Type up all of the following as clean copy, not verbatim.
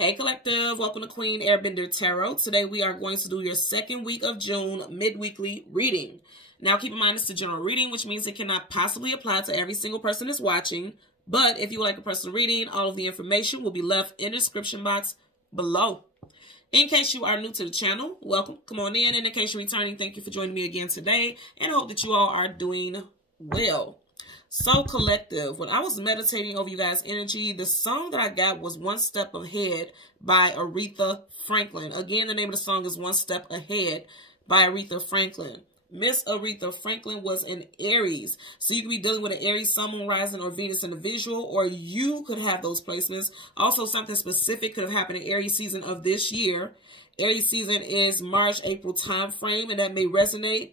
Hey Collective, welcome to Queen Airbender Tarot. Today we are going to do your second week of June mid-weekly reading. Now keep in mind it's a general reading, which means it cannot possibly apply to every single person that's watching. But if you would like a personal reading, all of the information will be left in the description box below. In case you are new to the channel, welcome. Come on in. And in case you're returning, thank you for joining me again today. And I hope that you all are doing well. So Collective, when I was meditating over you guys' energy, the song that I got was One Step Ahead by Aretha Franklin. Again, the name of the song is One Step Ahead by Aretha Franklin. Miss Aretha Franklin was an Aries. So you could be dealing with an Aries, Sun, Moon, Rising, or Venus in the visual, or you could have those placements. Also, something specific could have happened in Aries season of this year. Aries season is March, April time frame, and that may resonate.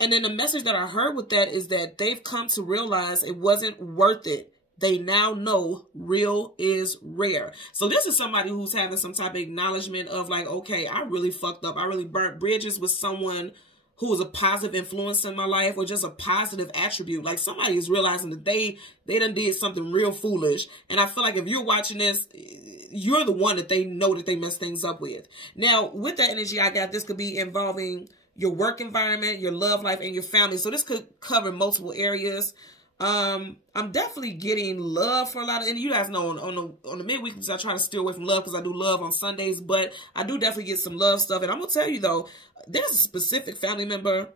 And then the message that I heard with that is that they've come to realize it wasn't worth it. They now know real is rare. So this is somebody who's having some type of acknowledgement of like, okay, I really fucked up. I really burnt bridges with someone who was a positive influence in my life or just a positive attribute. Like somebody is realizing that they done did something real foolish. And I feel like if you're watching this, you're the one that they know that they messed things up with. Now, with that energy I got, this could be involving your work environment, your love life, and your family. So this could cover multiple areas. I'm definitely getting love for a lot of, and you guys know on the midweeks I try to steer away from love because I do love on Sundays, but I do definitely get some love stuff. And I'm gonna tell you though, there's a specific family member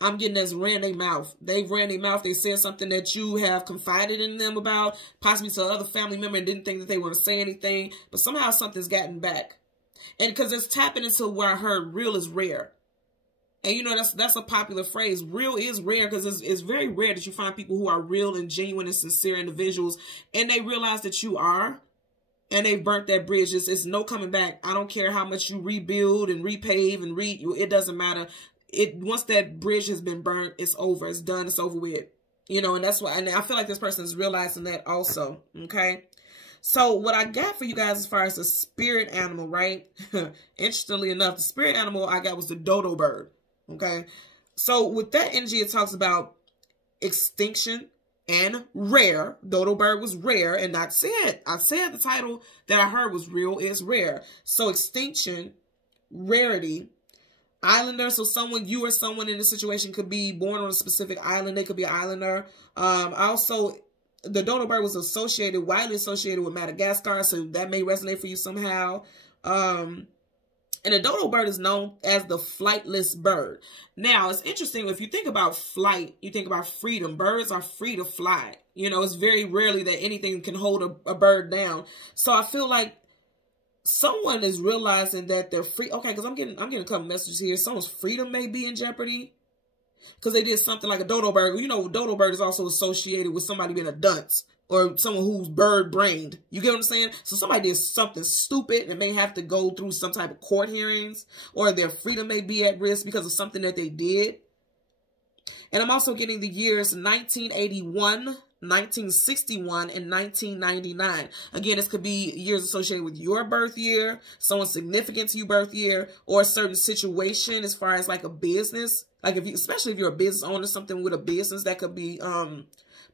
I'm getting that's ran their mouth. They've ran their mouth. They said something that you have confided in them about, possibly to another family member, and didn't think that they were to say anything, but somehow something's gotten back. And because it's tapping into where I heard real is rare. And you know, that's a popular phrase. Real is rare because it's very rare that you find people who are real and genuine and sincere individuals. And they realize that you are. And they've burnt that bridge. It's no coming back. I don't care how much you rebuild and repave and it doesn't matter. Once that bridge has been burnt, it's over. It's done. It's over with. You know, and that's why. And I feel like this person is realizing that also. Okay. So what I got for you guys as far as the spirit animal, right? Interestingly enough, the spirit animal I got was the dodo bird. Okay, so with that energy, it talks about extinction and rare. Dodo bird was rare, and I said the title that I heard was real is rare. So extinction, rarity, islander. So you or someone in this situation could be born on a specific island. They could be an islander. Also, the dodo bird was widely associated with Madagascar, so that may resonate for you somehow. And the dodo bird is known as the flightless bird. Now, it's interesting. If you think about flight, you think about freedom. Birds are free to fly. You know, it's very rarely that anything can hold a bird down. So I feel like someone is realizing that they're free. Okay, because I'm getting a couple messages here. Someone's freedom may be in jeopardy because they did something like a dodo bird. You know, dodo bird is also associated with somebody being a dunce. Or someone who's bird-brained. You get what I'm saying? So somebody did something stupid and may have to go through some type of court hearings. Or their freedom may be at risk because of something that they did. And I'm also getting the years 1981, 1961, and 1999. Again, this could be years associated with your birth year, someone significant to your birth year, or a certain situation as far as like a business. Like especially if you're a business owner, something with a business that could be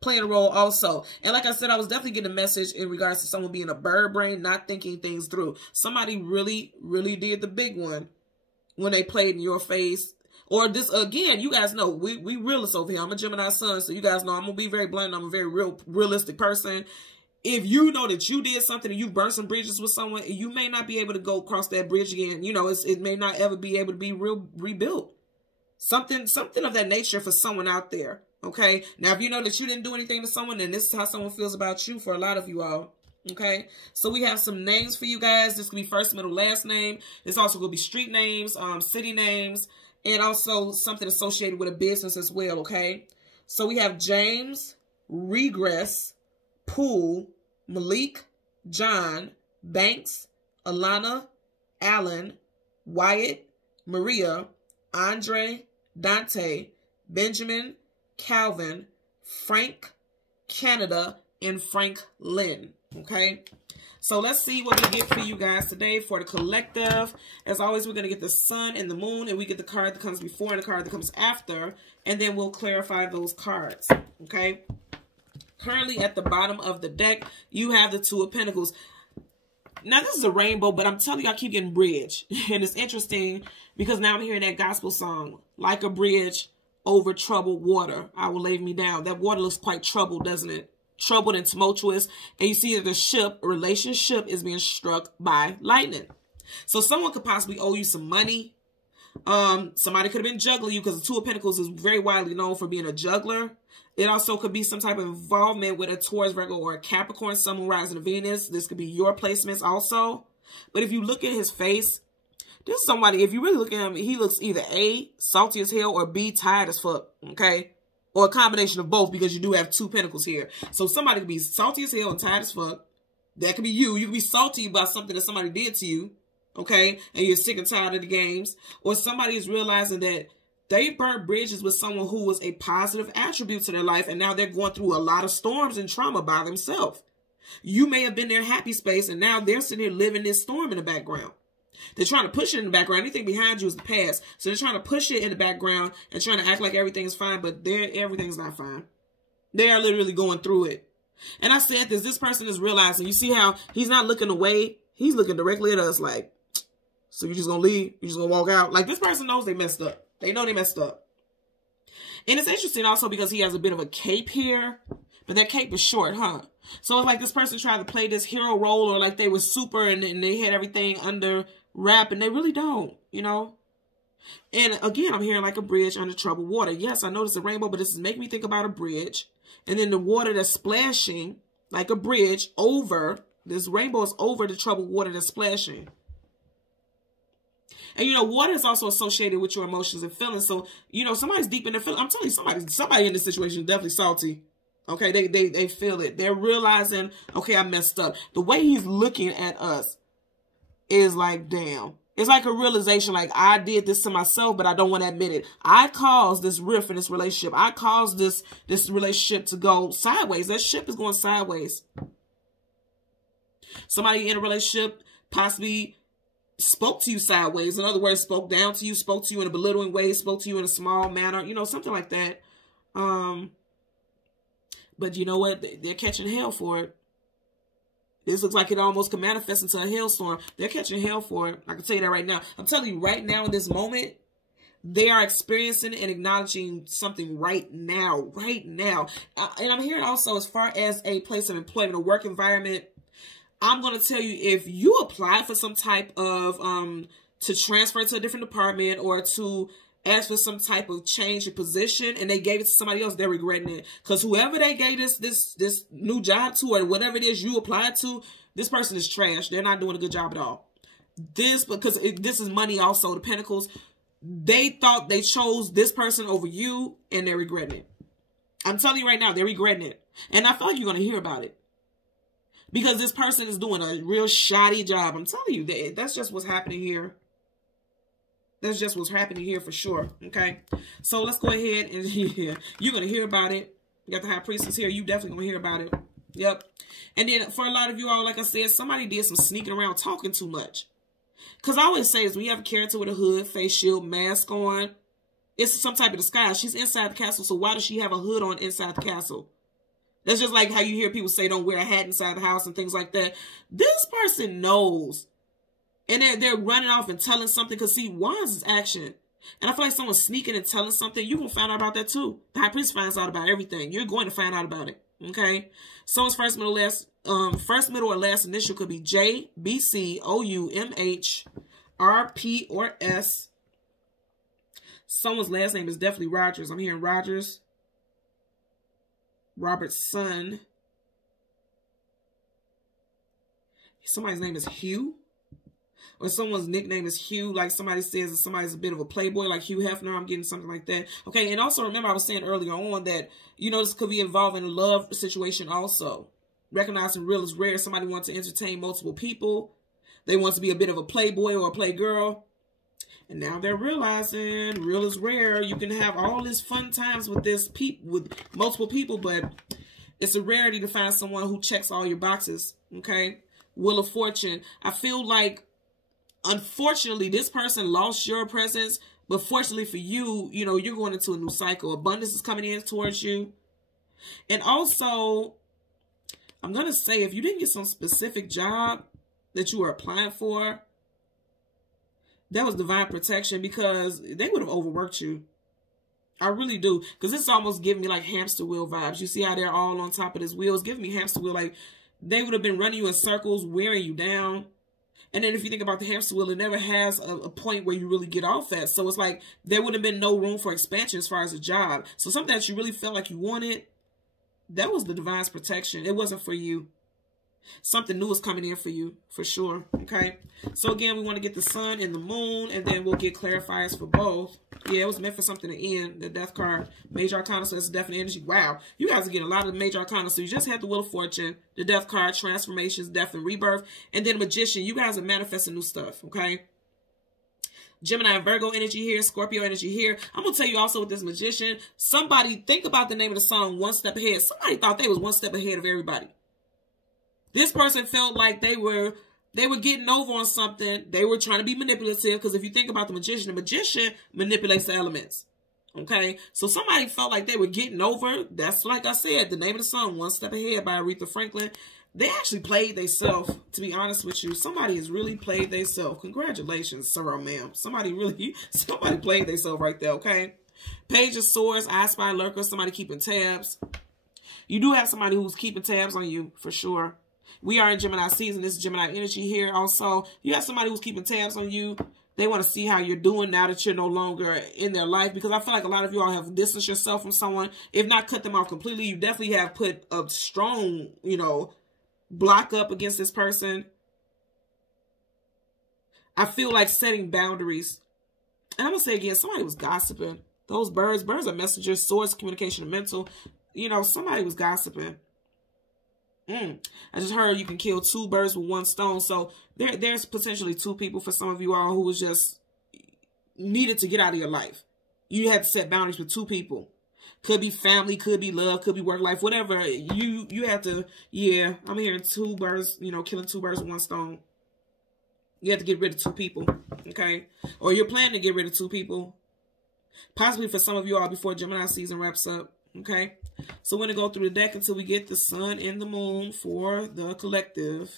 playing a role also. And like I said, I was definitely getting a message in regards to someone being a bird brain, not thinking things through. Somebody really, really did the big one when they played in your face. Or this, again, you guys know, we realists over here. I'm a Gemini sun, so you guys know I'm going to be very blunt. I'm a very realistic person. If you know that you did something and you burned some bridges with someone, you may not be able to go across that bridge again. You know, it may not ever be able to be rebuilt. Something of that nature for someone out there. Okay. Now, if you know that you didn't do anything to someone, then this is how someone feels about you for a lot of you all. Okay. So we have some names for you guys. This could be first, middle, last name. This also could be street names, city names, and also something associated with a business as well. Okay. So we have James, Regress, Poole, Malik, John, Banks, Alana, Allen, Wyatt, Maria, Andre, Dante, Benjamin, Calvin, Frank, Canada, and Franklin. Okay, so let's see what we get for you guys today for the collective. As always, we're going to get the sun and the moon, and we get the card that comes before and the card that comes after, and then we'll clarify those cards. Okay, currently at the bottom of the deck, you have the Two of Pentacles. Now, this is a rainbow, but I'm telling you, I keep getting bridge. And it's interesting because now I'm hearing that gospel song, like a bridge over troubled water, I will lay me down. That water looks quite troubled, doesn't it? Troubled and tumultuous. And you see that the relationship is being struck by lightning. So someone could possibly owe you some money. Somebody could have been juggling you, because the Two of Pentacles is very widely known for being a juggler. It also could be some type of involvement with a Taurus, Virgo, or a Capricorn, Sun, Moon, Rising, and Venus. This could be your placements also. But if you look at his face, this is somebody, if you really look at him, he looks either A, salty as hell, or B, tired as fuck, okay? Or a combination of both, because you do have 2 pentacles here. So somebody could be salty as hell and tired as fuck. That could be you. You could be salty about something that somebody did to you, okay? And you're sick and tired of the games. Or somebody is realizing that they burned bridges with someone who was a positive attribute to their life, and now they're going through a lot of storms and trauma by themselves. You may have been their happy space, and now they're sitting here living this storm in the background. They're trying to push it in the background. Anything behind you is the past. So they're trying to push it in the background and trying to act like everything's fine, but everything's not fine. They are literally going through it. And I said this person is realizing, you see how he's not looking away. He's looking directly at us like, so you're just going to leave? You're just going to walk out? Like, this person knows they messed up. They know they messed up. And it's interesting also because he has a bit of a cape here, but that cape is short, huh? So it's like this person tried to play this hero role, or like they were super and they had everything under wrap, and they really don't, you know? And again, I'm hearing like a bridge under troubled water. Yes, I noticed a rainbow, but this is making me think about a bridge. And then the water that's splashing like a bridge over, this rainbow is over the troubled water that's splashing. And, you know, water is also associated with your emotions and feelings. So, you know, somebody's deep in their feelings. I'm telling you, somebody in this situation is definitely salty. Okay, they feel it. They're realizing, okay, I messed up. The way he's looking at us is like, damn. It's like a realization, like, I did this to myself, but I don't want to admit it. I caused this rift in this relationship. I caused this relationship to go sideways. That ship is going sideways. Somebody in a relationship possibly spoke to you sideways. In other words, spoke down to you, spoke to you in a belittling way, spoke to you in a small manner, you know, something like that. But you know what? They're catching hell for it. This looks like it almost could manifest into a hailstorm. They're catching hell for it. I can tell you that right now. I'm telling you right now in this moment, they are experiencing and acknowledging something right now. Right now. And I'm hearing also, as far as a place of employment, a work environment, I'm going to tell you, if you apply for some type of, to transfer to a different department or to ask for some type of change in position and they gave it to somebody else, they're regretting it. Because whoever they gave this new job to, or whatever it is you applied to, this person is trash. They're not doing a good job at all. This is money also. The Pentacles, they thought they chose this person over you and they're regretting it. I'm telling you right now, they're regretting it. And I feel like you're going to hear about it. Because this person is doing a real shoddy job. I'm telling you, that's just what's happening here. That's just what's happening here for sure, okay? So let's go ahead and, yeah, you're going to hear about it. You got the High Priestess here. You definitely going to hear about it. Yep. And then for a lot of you all, like I said, somebody did some sneaking around talking too much. Because I always say is when you have a character with a hood, face shield, mask on, it's some type of disguise. She's inside the castle, so why does she have a hood on inside the castle? That's just like how you hear people say don't wear a hat inside the house and things like that. This person knows. And they're running off and telling something. Because, see, wands is action. And I feel like someone's sneaking and telling something. You're going to find out about that, too. The High Priest finds out about everything. You're going to find out about it. Okay? Someone's first, middle, or last initial could be J, B, C, O, U, M, H, R, P, or S. Someone's last name is definitely Rogers. I'm hearing Rogers. Robert's son. Somebody's name is Hugh. Or someone's nickname is Hugh, like somebody says that somebody's a bit of a playboy, like Hugh Hefner. I'm getting something like that. Okay, and also remember I was saying earlier on that, you know, this could be involved in a love situation also. Recognizing real is rare. Somebody wants to entertain multiple people. They want to be a bit of a playboy or a playgirl. And now they're realizing real is rare. You can have all this fun times with with multiple people, but it's a rarity to find someone who checks all your boxes. Okay? Wheel of Fortune. I feel like, unfortunately, this person lost your presence, but fortunately for you, you know, you're going into a new cycle. Abundance is coming in towards you. And also, I'm going to say, if you didn't get some specific job, that you were applying for, that was divine protection, because they would have overworked you. I really do. Because this is almost giving me like hamster wheel vibes. You see how they're all on top of this wheel? It's giving me hamster wheel. Like, they would have been running you in circles, wearing you down. And then if you think about the hamster wheel, it never has a point where you really get off at. So it's like there would have been no room for expansion as far as a job. So something that you really felt like you wanted, that was the divine's protection. It wasn't for you. Something new is coming in for you, for sure. Okay. So again, we want to get the sun and the moon, and then we'll get clarifiers for both. Yeah, it was meant for something to end. The death card, major arcana, so it's definite energy. Wow, you guys are getting a lot of the major arcana. So you just had the Wheel of Fortune, the death card, transformations, death and rebirth, and then magician. You guys are manifesting new stuff. Okay. Gemini and Virgo energy here, Scorpio energy here. I'm going to tell you also with this magician, somebody, think about the name of the song, One Step Ahead. Somebody thought they was one step ahead of everybody. This person felt like they were getting over on something. They were trying to be manipulative, because if you think about the magician manipulates the elements. Okay? So somebody felt like they were getting over. That's, like I said, the name of the song, One Step Ahead by Aretha Franklin. They actually played themselves, to be honest with you. Somebody has really played themselves. Congratulations, sir or ma'am. Somebody played themselves right there, okay? Page of Swords, I Spy Lurker, somebody keeping tabs. You do have somebody who's keeping tabs on you, for sure. We are in Gemini season. This is Gemini energy here. Also, you have somebody who's keeping tabs on you. They want to see how you're doing now that you're no longer in their life, because I feel like a lot of you all have distanced yourself from someone. If not cut them off completely, you definitely have put a strong, block up against this person. I feel like setting boundaries. And I'm going to say again, somebody was gossiping. Those birds are messengers, swords, communication, and mental. Somebody was gossiping. I just heard you can kill 2 birds with 1 stone. So there's potentially 2 people for some of you all who was just needed to get out of your life. You had to set boundaries with 2 people. Could be family, could be love, could be work life, whatever. You have to, yeah, I'm hearing 2 birds, killing 2 birds with 1 stone. You have to get rid of 2 people, okay? Or you're planning to get rid of 2 people. Possibly for some of you all before Gemini season wraps up, okay? So we're going to go through the deck until we get the sun and the moon for the collective.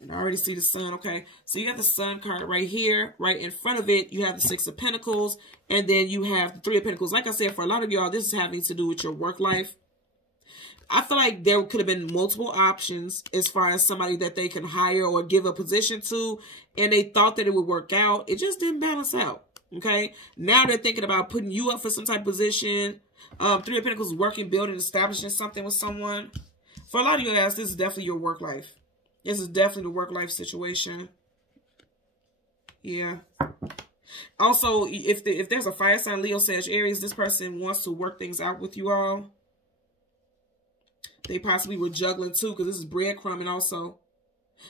And I already see the sun, okay? So you got the sun card right here. Right in front of it, you have the 6 of Pentacles. And then you have the 3 of Pentacles. Like I said, for a lot of y'all, this is having to do with your work life. I feel like there could have been multiple options as far as somebody that they can hire or give a position to. And they thought that it would work out. It just didn't balance out. Okay, now they're thinking about putting you up for some type of position. 3 of Pentacles, working, building, establishing something with someone. For a lot of you guys, this is definitely your work life. This is definitely the work life situation. Yeah. Also, if there's a fire sign, Leo, Sag, Aries, this person wants to work things out with you all. They possibly were juggling too, because this is breadcrumbing also.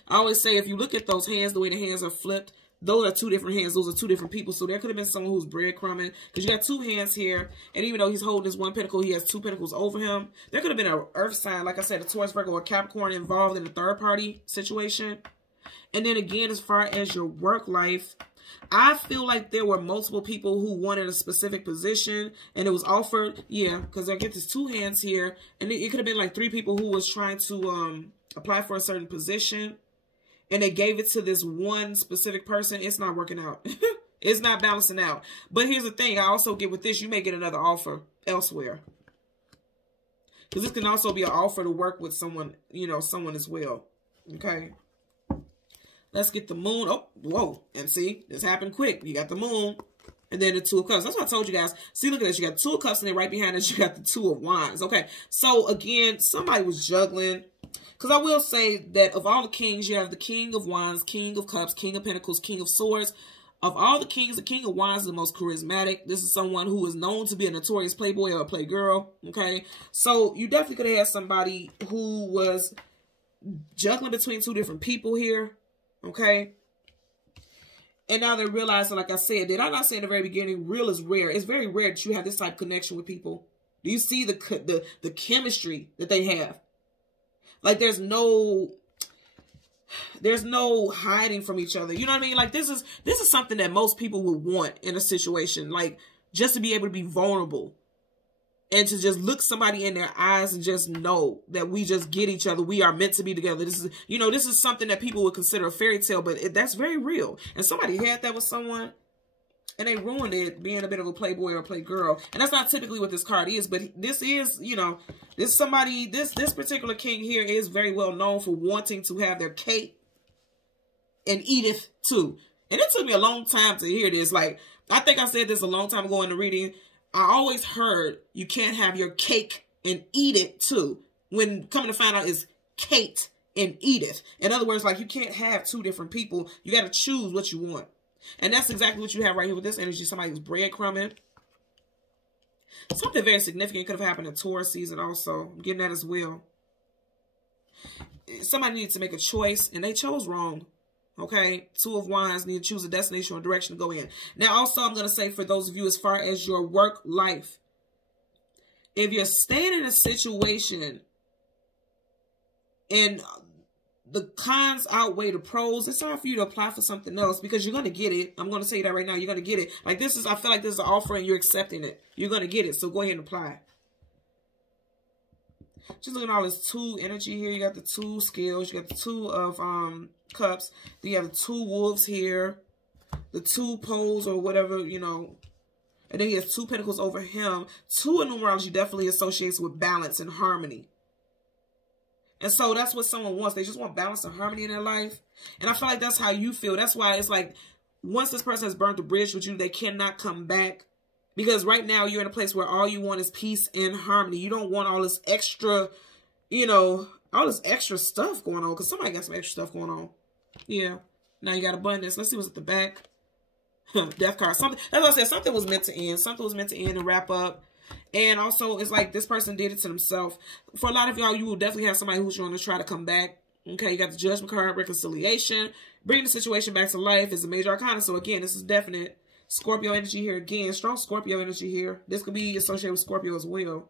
I always say, if you look at those hands, the way the hands are flipped, those are 2 different hands. Those are 2 different people. So there could have been someone who's breadcrumbing, because you got 2 hands here. And even though he's holding his 1 pentacle, he has 2 pentacles over him. There could have been an earth sign, like I said, a Taurus, Virgo, or Capricorn involved in a third party situation. And then again, as far as your work life, I feel like there were multiple people who wanted a specific position and it was offered. Yeah, because I get these 2 hands here. And it could have been like 3 people who was trying to apply for a certain position. And they gave it to this one specific person. It's not working out. It's not balancing out. But here's the thing. I also get with this, you may get another offer elsewhere. Because this can also be an offer to work with someone, someone as well. Okay. Let's get the moon. Oh, whoa. And see, this happened quick. You got the moon. And then the 2 of Cups. That's what I told you guys. See, look at this. You got 2 of Cups and then right behind it, you got the 2 of Wands. Okay. So again, somebody was juggling. Because I will say that of all the kings, you have the King of Wands, King of Cups, King of Pentacles, King of Swords. Of all the kings, the King of Wands is the most charismatic. This is someone who is known to be a notorious playboy or a playgirl. Okay. So you definitely could have had somebody who was juggling between 2 different people here. Okay. And now they're realizing, like I said, did I not say in the very beginning, real is rare. It's very rare that you have this type of connection with people. Do you see the chemistry that they have? Like there's no hiding from each other. You know what I mean? Like this is something that most people would want in a situation. Like just to be able to be vulnerable. and to just look somebody in their eyes and just know that we just get each other. We are meant to be together. This is, you know, this is something that people would consider a fairy tale, but that's very real. And somebody had that with someone, and they ruined it being a bit of a playboy or a playgirl. And that's not typically what this card is, but this is, you know, this somebody, this particular king here is very well known for wanting to have their cake and Edith too. And it took me a long time to hear this. Like, I think I said this a long time ago in the reading. I always heard you can't have your cake and eat it too. When coming to find out it's Kate and Edith. In other words, like, you can't have two different people. You got to choose what you want. And that's exactly what you have right here with this energy. Somebody who's breadcrumbing. Something very significant could have happened in Taurus season also. I'm getting that as well. Somebody needed to make a choice, and they chose wrong. Okay? Two of Wands, need to choose a destination or direction to go in. Now, also, I'm going to say for those of you as far as your work life, if you're staying in a situation and the cons outweigh the pros, it's time for you to apply for something else, because you're going to get it. I'm going to tell you that right now. You're going to get it. Like, this is, I feel like this is an offer and you're accepting it. You're going to get it. So go ahead and apply. Just looking at all this two energy here. You got the two scales. You got the two of cups. Then you have the two wolves here. The two poles or whatever, you know. And then he has two pentacles over him. Two in numerology definitely associates with balance and harmony. And so that's what someone wants. They just want balance and harmony in their life. And I feel like that's how you feel. That's why it's like, once this person has burned the bridge with you, they cannot come back. Because right now you're in a place where all you want is peace and harmony. You don't want all this extra, you know, all this extra stuff going on. Because somebody got some extra stuff going on. Yeah. Now you got abundance. Let's see what's at the back. Death card. Something, that's what I said. Something was meant to end. Something was meant to end and wrap up. And also, it's like this person did it to themselves. For a lot of y'all, you will definitely have somebody who's going to try to come back. Okay, you got the Judgment card, reconciliation. Bringing the situation back to life is a major arcana. So again, this is definite. Scorpio energy here again. Strong Scorpio energy here. This could be associated with Scorpio as well.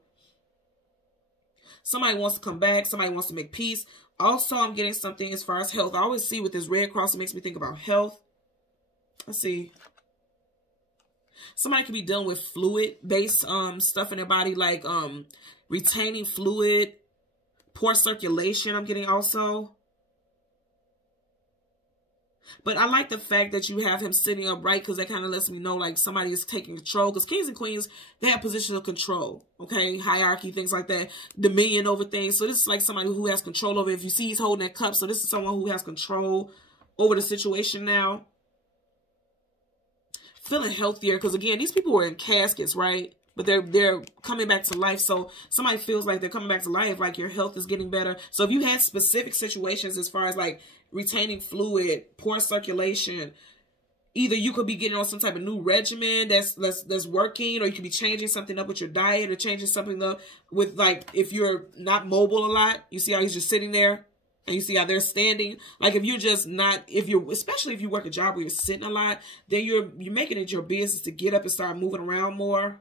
Somebody wants to come back. Somebody wants to make peace. Also, I'm getting something as far as health. I always see with this red cross, it makes me think about health. Let's see. Somebody could be dealing with fluid-based stuff in their body, like retaining fluid, poor circulation, I'm getting also. But I like the fact that you have him sitting upright, because that kind of lets me know like somebody is taking control. Because kings and queens, they have positions of control, okay? Hierarchy, things like that. Dominion over things. So this is like somebody who has control over it. If you see he's holding that cup, so this is someone who has control over the situation now. Feeling healthier, because again, these people were in caskets, right? But they're coming back to life. So somebody feels like they're coming back to life, like your health is getting better. So if you had specific situations as far as like retaining fluid, poor circulation, either you could be getting on some type of new regimen that's working, or you could be changing something up with your diet, or changing something up with, like, if you're not mobile a lot, you see how he's just sitting there. And you see how they're standing. Like, if you're just not, especially if you work a job where you're sitting a lot, then you're making it your business to get up and start moving around more.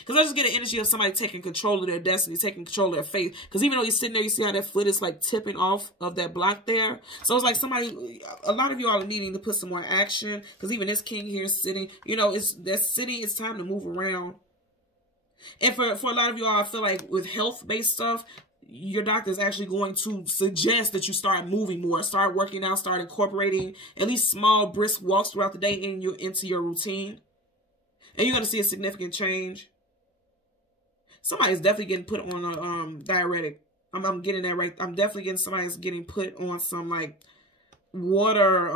Because I just get an energy of somebody taking control of their destiny, taking control of their faith. Because even though you're sitting there, you see how that foot is like tipping off of that block there. So it's like somebody, a lot of you all are needing to put some more action. Because even this king here is sitting, you know, it's time to move around. And for a lot of you all, I feel like with health-based stuff, your doctor is actually going to suggest that you start moving more, start working out, start incorporating at least small, brisk walks throughout the day into your routine. And you're going to see a significant change. Somebody's definitely getting put on a diuretic. I'm getting that right. I'm definitely getting somebody's getting put on some like water,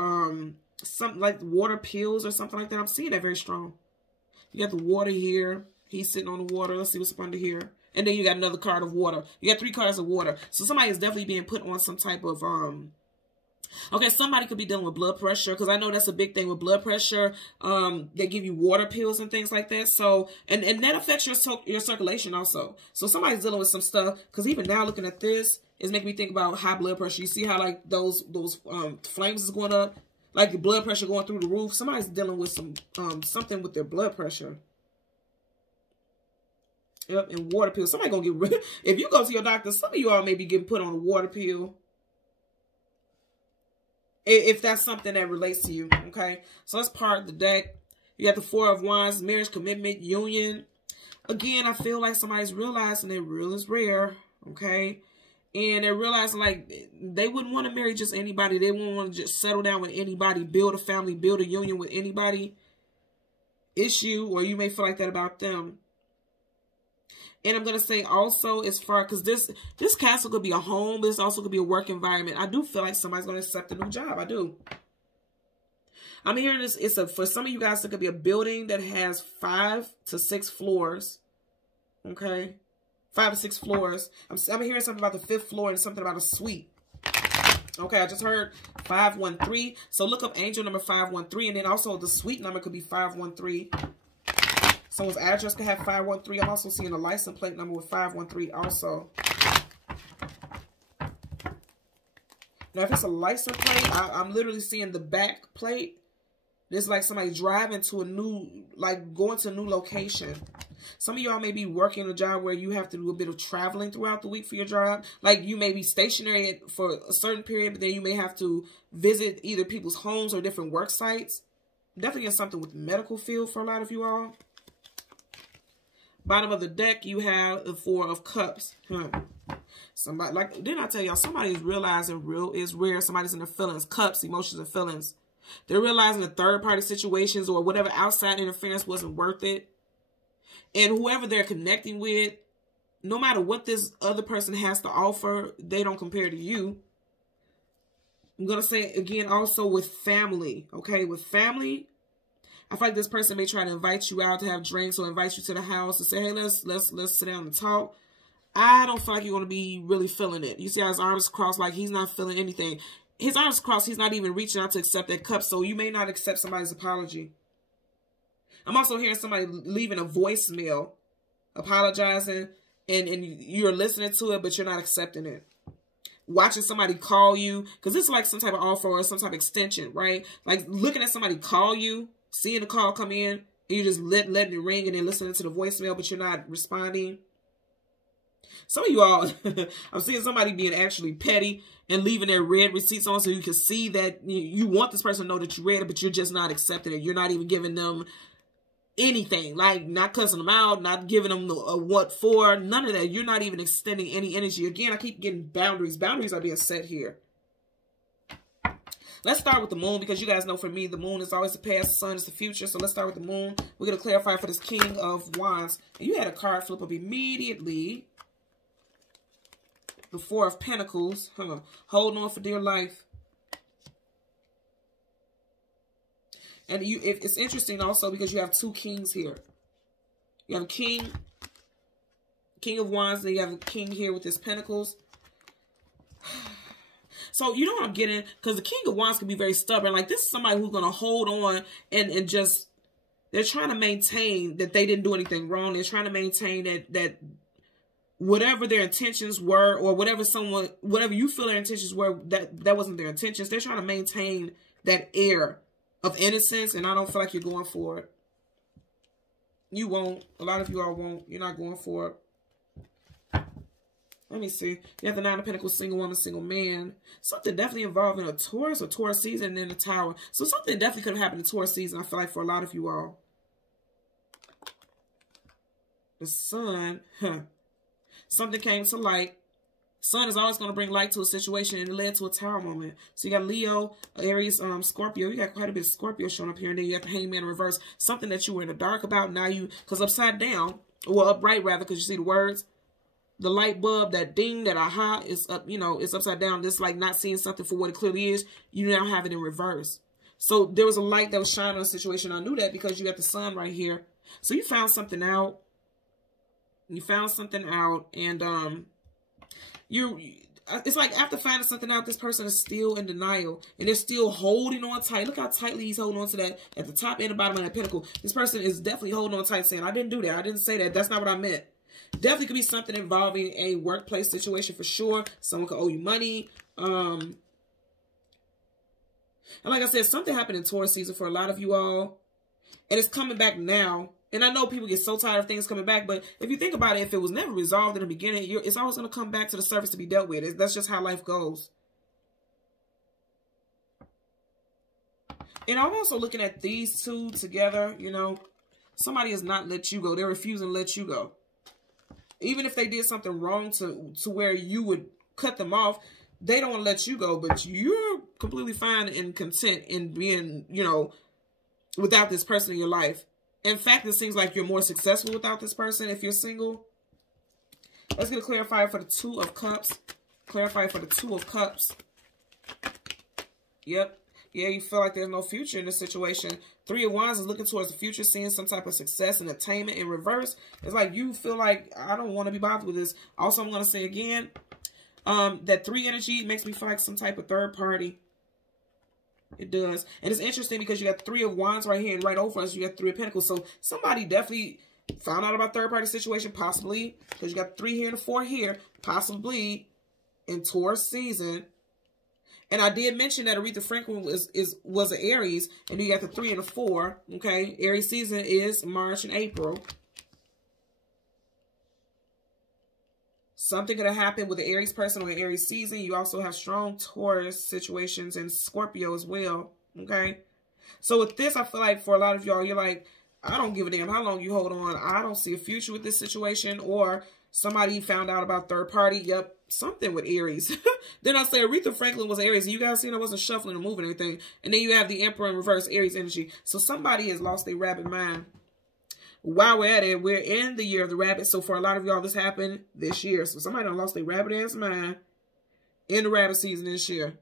something like water pills or something like that. I'm seeing that very strong. You got the water here. He's sitting on the water. Let's see what's up under here. And then you got another card of water. You got 3 cards of water. So somebody is definitely being put on some type of, okay, somebody could be dealing with blood pressure, because I know that's a big thing with blood pressure. They give you water pills and things like that. So, and that affects your circulation also. So somebody's dealing with some stuff, because even now looking at this, it's making me think about high blood pressure. You see how like those flames is going up? Like your blood pressure going through the roof. Somebody's dealing with some, something with their blood pressure. Yep, and water pills. Somebody gonna get rid. If you go to your doctor, some of you all may be getting put on a water pill. If that's something that relates to you, okay? So let's part the deck. You got the 4 of Wands, marriage, commitment, union. Again, I feel like somebody's realizing that real is rare, okay? And they're realizing, like, they wouldn't want to marry just anybody. They wouldn't want to just settle down with anybody, build a family, build a union with anybody. Issue, or you may feel like that about them. And I'm going to say also, as far, because this castle could be a home, but this also could be a work environment. I do feel like somebody's going to accept a new job. I do. I'm hearing this. For some of you guys, it could be a building that has 5 to 6 floors. Okay. 5 to 6 floors. I'm hearing something about the 5th floor and something about a suite. Okay, I just heard 513. So look up angel number 513. And then also the suite number could be 513. Someone's address could have 513. I'm also seeing a license plate number with 513 also. Now, if it's a license plate, I'm literally seeing the back plate. It's like somebody driving to a new, like going to a new location. Some of y'all may be working a job where you have to do a bit of traveling throughout the week for your job. Like you may be stationary for a certain period, but then you may have to visit either people's homes or different work sites. Definitely is something with the medical field for a lot of you all. Bottom of the deck, you have the 4 of Cups. Somebody, like, didn't I tell y'all, somebody's realizing real is rare. Somebody's in their feelings, cups, emotions, and feelings. They're realizing the third-party situations or whatever outside interference wasn't worth it. And whoever they're connecting with, no matter what this other person has to offer, they don't compare to you. I'm going to say, again, also with family, okay? With family, I feel like this person may try to invite you out to have drinks or invite you to the house and say, hey, let's sit down and talk. I don't feel like you're going to be really feeling it. You see how his arms crossed, like he's not feeling anything. His arms crossed, he's not even reaching out to accept that cup, so you may not accept somebody's apology. I'm also hearing somebody leaving a voicemail, apologizing, and you're listening to it, but you're not accepting it. Watching somebody call you, because this is like some type of offer or some type of extension, right? Like looking at somebody call you, seeing the call come in, and you're just letting it ring and then listening to the voicemail, but you're not responding. Some of you all, I'm seeing somebody being actually petty and leaving their red receipts on so you can see that you want this person to know that you read it, but you're just not accepting it. You're not even giving them anything, like not cussing them out, not giving them a what for, none of that. You're not even extending any energy. Again, I keep getting boundaries. Boundaries are being set here. Let's start with the moon, because you guys know for me, the moon is always the past, the sun is the future. So let's start with the moon. We're going to clarify for this King of Wands. And you had a card flip up immediately. The 4 of Pentacles. Holding on for dear life. And it's interesting also because you have 2 kings here. You have a king of Wands, and you have a king here with his pentacles. So you know what I'm getting? Because the King of Wands can be very stubborn. Like this is somebody who's going to hold on and just, they're trying to maintain that they didn't do anything wrong. They're trying to maintain that whatever their intentions were, or whatever you feel their intentions were, that wasn't their intentions. They're trying to maintain that air of innocence, and I don't feel like you're going for it. You won't. A lot of you all won't. You're not going for it. Let me see. You have the 9 of Pentacles, single woman, single man. Something definitely involving a Taurus or Taurus season, and then the Tower. So something definitely could have happened in Taurus season, I feel like, for a lot of you all. The Sun, something came to light. Sun is always going to bring light to a situation, and it led to a Tower moment. So you got Leo, Aries, Scorpio. You got quite a bit of Scorpio showing up here, and then you got the Hangman in reverse. Something that you were in the dark about. Now because upside down, well, upright rather, because you see the words. The light bulb, that ding, that aha is up, it's upside down. This like not seeing something for what it clearly is. You now have it in reverse. So there was a light that was shining on a situation. I knew that because you got the sun right here. So you found something out. You found something out, and it's like after finding something out, this person is still in denial, and they're still holding on tight. Look how tightly he's holding on to that at the top and the bottom of that pentacle. This person is definitely holding on tight, saying, I didn't do that. I didn't say that. That's not what I meant. Definitely could be something involving a workplace situation for sure. Someone could owe you money. And like I said, something happened in Taurus season for a lot of you all. And it's coming back now. And I know people get so tired of things coming back. But if you think about it, if it was never resolved in the beginning, it's always going to come back to the surface to be dealt with. That's just how life goes. And I'm also looking at these two together, Somebody has not let you go. They're refusing to let you go. Even if they did something wrong to where you would cut them off, they don't want to let you go, but you're completely fine and content in being, you know, without this person in your life. In fact, it seems like you're more successful without this person if you're single. Let's get a clarifier for the Two of Cups. Clarify for the Two of Cups. Yep. Yeah, you feel like there's no future in this situation. Three of Wands is looking towards the future, seeing some type of success and attainment. In reverse, it's like you feel like, I don't want to be bothered with this. Also, I'm going to say again, that 3 energy makes me feel like some type of third party. It does. And it's interesting because you got 3 of Wands right here, and right over us, you got 3 of Pentacles. So somebody definitely found out about third party situation, possibly, because you got 3 here and 4 here, possibly in Taurus season. And I did mention that Aretha Franklin was an Aries, and you got the 3 and the 4. Okay, Aries season is March and April. Something could have happened with the Aries person or the Aries season. You also have strong Taurus situations and Scorpio as well. Okay, so with this, I feel like for a lot of y'all, you're like, I don't give a damn how long you hold on. I don't see a future with this situation. Or somebody found out about third party. Yep, something with Aries. Then I say Aretha Franklin was Aries. You guys seen I wasn't shuffling or moving anything. And then you have the Emperor in reverse, Aries energy. So somebody has lost their rabbit mind. While we're at it, we're in the year of the rabbit. So for a lot of y'all, this happened this year. So somebody done lost their rabbit ass mind in the rabbit season this year.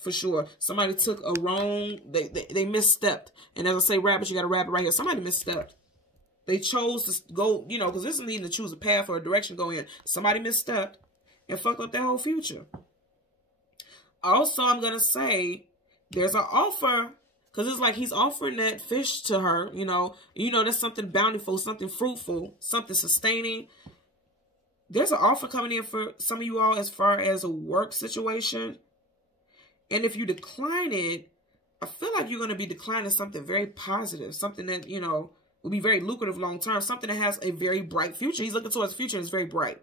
For sure. Somebody took a wrong, they misstepped. And as I say rabbit, you got a rabbit right here. Somebody misstepped. They chose to go, you know, because this is needing to choose a path or a direction to go in. Somebody misstepped and fucked up their whole future. Also, I'm going to say there's an offer, because it's like he's offering that fish to her, you know. That's something bountiful, something fruitful, something sustaining. There's an offer coming in for some of you all as far as a work situation. And if you decline it, I feel like you're going to be declining something very positive, something that, you know, will be very lucrative long term, something that has a very bright future. He's looking towards the future and it's very bright.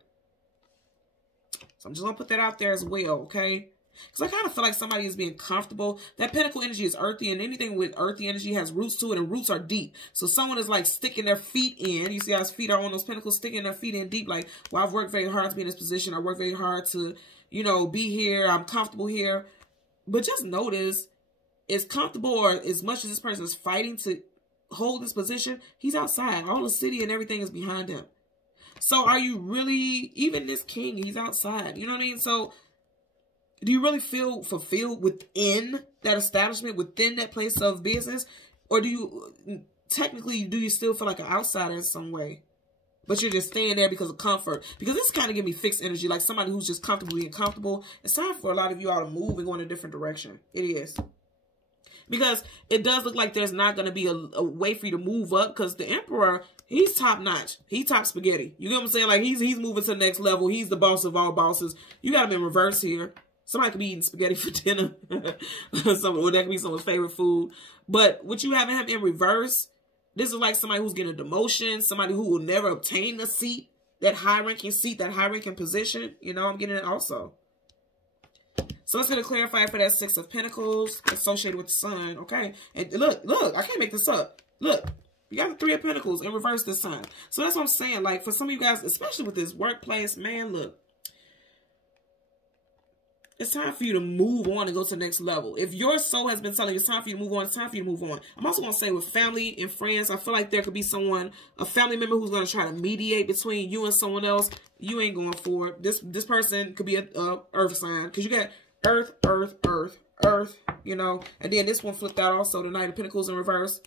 So I'm just going to put that out there as well, okay? Because I kind of feel like somebody is being comfortable. That Pentacle energy is earthy, and anything with earthy energy has roots to it, and roots are deep. So someone is like sticking their feet in. You see how his feet are on those pentacles, sticking their feet in deep. Like, well, I've worked very hard to be in this position. I worked very hard to, you know, be here. I'm comfortable here. But just notice, as comfortable or as much as this person is fighting to hold this position, he's outside. All the city and everything is behind him. So are you really, even this king, he's outside. You know what I mean? So do you really feel fulfilled within that establishment, within that place of business? Or do you, technically, do you still feel like an outsider in some way? But you're just staying there because of comfort. Because this kind of give me fixed energy, like somebody who's just comfortable being comfortable. It's time for a lot of you all to move and go in a different direction. It is. Because it does look like there's not going to be a way for you to move up. Because the Emperor, he's top notch. He's top spaghetti. You get what I'm saying? Like, he's moving to the next level. He's the boss of all bosses. You got him in reverse here. Somebody could be eating spaghetti for dinner. Or that could be someone's favorite food. But what you having him in reverse, this is like somebody who's getting a demotion, somebody who will never obtain a seat, that high-ranking seat, that high-ranking position. You know, I'm getting it also. So let's get a clarifier for that 6 of Pentacles associated with the Sun, okay? And look, I can't make this up. Look, you got the 3 of Pentacles in reverse this time. So that's what I'm saying. Like, for some of you guys, especially with this workplace, man, look. It's time for you to move on and go to the next level. If your soul has been telling you it's time for you to move on, it's time for you to move on. I'm also going to say with family and friends, I feel like there could be someone, a family member who's going to try to mediate between you and someone else. You ain't going for it. This person could be a earth sign, because you got earth, earth, earth, earth, you know. And then this one flipped out also, the Knight of Pentacles in reverse.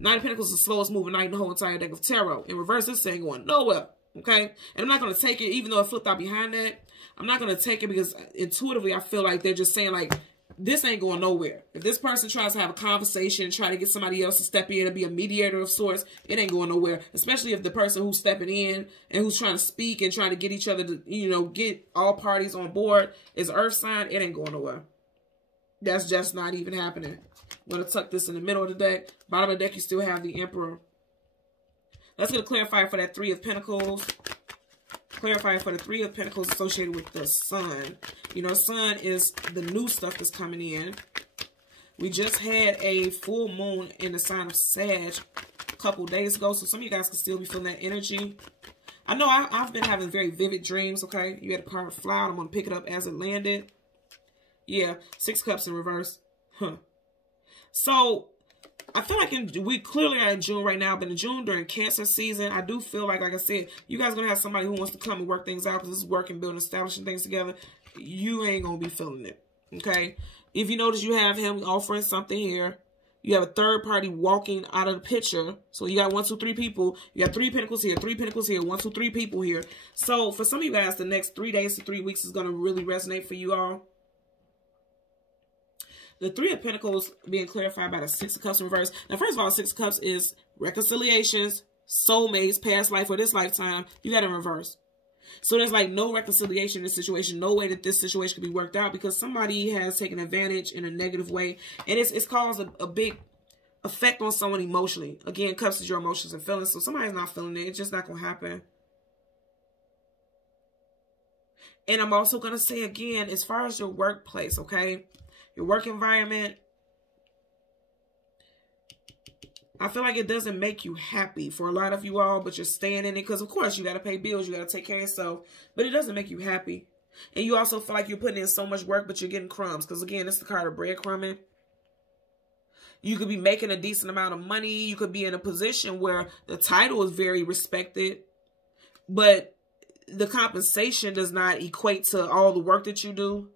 Knight of Pentacles is the slowest moving knight in the whole entire deck of tarot. In reverse, this ain't going nowhere, okay? And I'm not going to take it, even though it flipped out behind that. I'm not going to take it because intuitively I feel like they're just saying, like, this ain't going nowhere. If this person tries to have a conversation, try to get somebody else to step in and be a mediator of sorts, it ain't going nowhere. Especially if the person who's stepping in and who's trying to speak and trying to get each other to, you know, get all parties on board is earth sign, it ain't going nowhere. That's just not even happening. I'm going to tuck this in the middle of the deck. Bottom of the deck, you still have the Emperor. Let's get a clarifier for that 3 of Pentacles. Clarifying for the 3 of Pentacles associated with the Sun. You know, Sun is the new stuff that's coming in. We just had a full moon in the sign of Sag couple days ago, so some of you guys can still be feeling that energy. I know I've been having very vivid dreams, okay? You had a card fly out. I'm going to pick it up as it landed. Yeah, 6 Cups in reverse. Huh. So, I feel like we clearly are in June right now, but in June during Cancer season, I do feel like I said, you guys are going to have somebody who wants to come and work things out because this is working, building, establishing things together. You ain't going to be feeling it, okay? If you notice, you have him offering something here. You have a third party walking out of the picture. So you got 1, 2, 3 people. You got 3 pentacles here, 3 pentacles here, 1, 2, 3 people here. So for some of you guys, the next 3 days to 3 weeks is going to really resonate for you all. The 3 of Pentacles being clarified by the 6 of Cups in reverse. Now, first of all, 6 of Cups is reconciliations, soulmates, past life or this lifetime. You got it in reverse. So there's like no reconciliation in this situation, no way that this situation could be worked out because somebody has taken advantage in a negative way. And it's caused a big effect on someone emotionally. Again, Cups is your emotions and feelings. So somebody's not feeling it. It's just not going to happen. And I'm also going to say again, as far as your workplace, okay? Your work environment, I feel like it doesn't make you happy for a lot of you all, but you're staying in it because, of course, you got to pay bills. You got to take care of yourself, but it doesn't make you happy. And you also feel like you're putting in so much work, but you're getting crumbs because, again, it's the card of breadcrumbing. You could be making a decent amount of money. You could be in a position where the title is very respected, but the compensation does not equate to all the work that you do.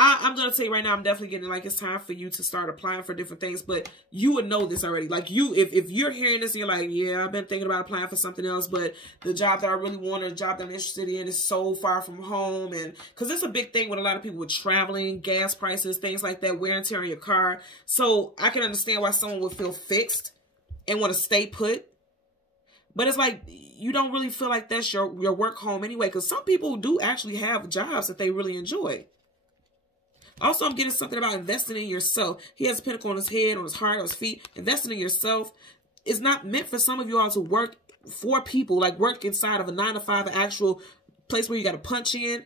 I'm going to tell you right now, I'm definitely getting like it's time for you to start applying for different things, but you would know this already. Like if you're hearing this and you're like, yeah, I've been thinking about applying for something else, but the job that I really want or the job that I'm interested in is so far from home. And because it's a big thing with a lot of people with traveling, gas prices, things like that, wear and tear on your car. So I can understand why someone would feel fixed and want to stay put. But it's like, you don't really feel like that's your work home anyway, because some people do actually have jobs that they really enjoy. Also, I'm getting something about investing in yourself. He has a pentacle on his head, on his heart, on his feet. Investing in yourself is not meant for some of you all to work for people, like work inside of a 9-to-5, an actual place where you got to punch in.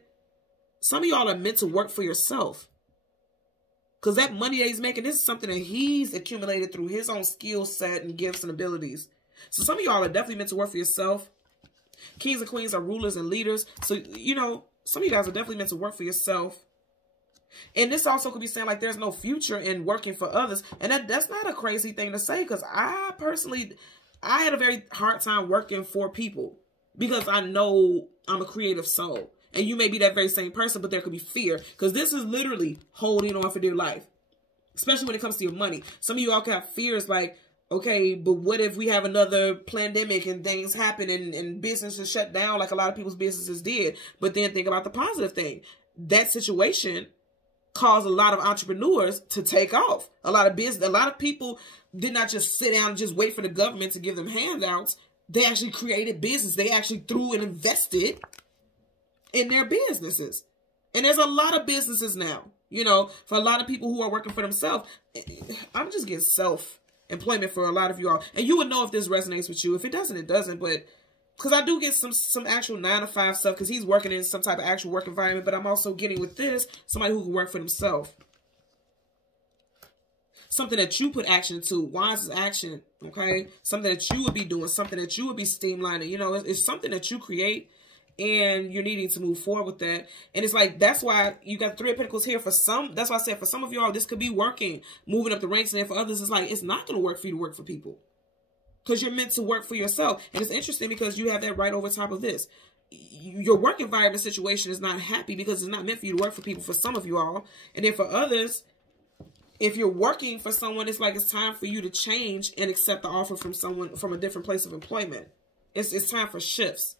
Some of y'all are meant to work for yourself. Because that money that he's making, this is something that he's accumulated through his own skill set and gifts and abilities. So some of y'all are definitely meant to work for yourself. Kings and queens are rulers and leaders. So, you know, some of you guys are definitely meant to work for yourself. And this also could be saying like there's no future in working for others. And that's not a crazy thing to say because I had a very hard time working for people because I know I'm a creative soul. And you may be that very same person, but there could be fear because this is literally holding on for dear life, especially when it comes to your money. Some of you all can have fears like, okay, but what if we have another pandemic and things happen and businesses shut down like a lot of people's businesses did? But then think about the positive thing. That situation caused a lot of entrepreneurs to take off. A lot of people did not just sit down and just wait for the government to give them handouts. They actually created business. They actually threw and invested in their businesses. And there's a lot of businesses now, you know, for a lot of people who are working for themselves. I'm just getting self-employment for a lot of you all. And you would know if this resonates with you. If it doesn't, it doesn't. But because I do get some actual 9-to-5 stuff because he's working in some type of actual work environment. But I'm also getting with this, somebody who can work for themselves. Something that you put action to. Wands is action, okay? Something that you would be doing. Something that you would be streamlining. You know, it's something that you create. And you're needing to move forward with that. And it's like, that's why you got 3 of Pentacles here for some. That's why I said for some of y'all, this could be working, moving up the ranks. And then for others, it's like, it's not going to work for you to work for people. Because you're meant to work for yourself. And it's interesting because you have that right over top of this. Your work environment situation is not happy because it's not meant for you to work for people for some of you all. And then for others, if you're working for someone, it's like it's time for you to change and accept the offer from someone from a different place of employment. It's time for shifts.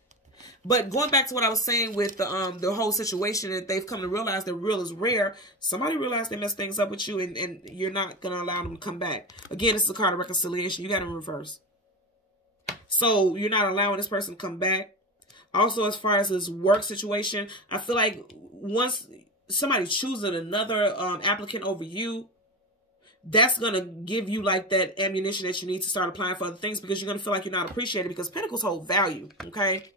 But going back to what I was saying with the whole situation that they've come to realize that real is rare. Somebody realized they messed things up with you and you're not going to allow them to come back. Again, this is a card of reconciliation. You got to reverse. So you're not allowing this person to come back. Also, as far as this work situation, I feel like once somebody chooses another applicant over you, that's going to give you like that ammunition that you need to start applying for other things because you're going to feel like you're not appreciated because Pentacles hold value, okay?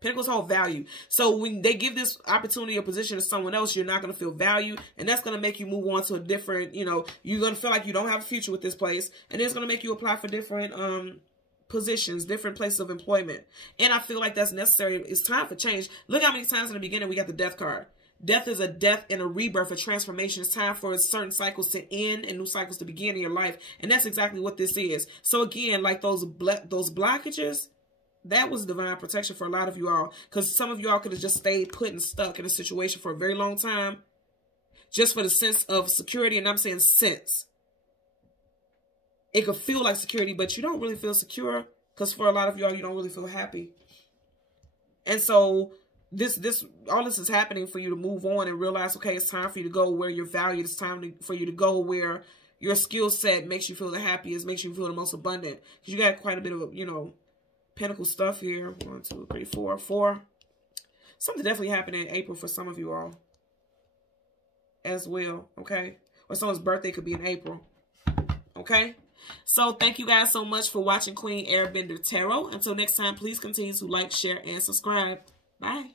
Pentacles hold value. So when they give this opportunity or position to someone else, you're not going to feel value. And that's going to make you move on to a different, you know, you're going to feel like you don't have a future with this place. And it's going to make you apply for different positions, different places of employment. And I feel like that's necessary. It's time for change. Look how many times in the beginning we got the death card. Death is a death and a rebirth, a transformation. It's time for certain cycles to end and new cycles to begin in your life. And that's exactly what this is. So again, like those blockages, that was divine protection for a lot of you all. Because some of you all could have just stayed put and stuck in a situation for a very long time. Just for the sense of security. And I'm saying sense. It could feel like security, but you don't really feel secure. Because for a lot of y'all, you don't really feel happy. And so all this is happening for you to move on and realize, okay, it's time for you to go where you're valued. It's time for you to go where your skill set makes you feel the happiest, makes you feel the most abundant. Because you got quite a bit of, you know, Pentacle stuff here. 1, 2, 3, 4. 4. Something definitely happened in April for some of you all as well, okay? Or someone's birthday could be in April, okay? So thank you guys so much for watching Queen Airbender Tarot. Until next time, please continue to like, share, and subscribe. Bye.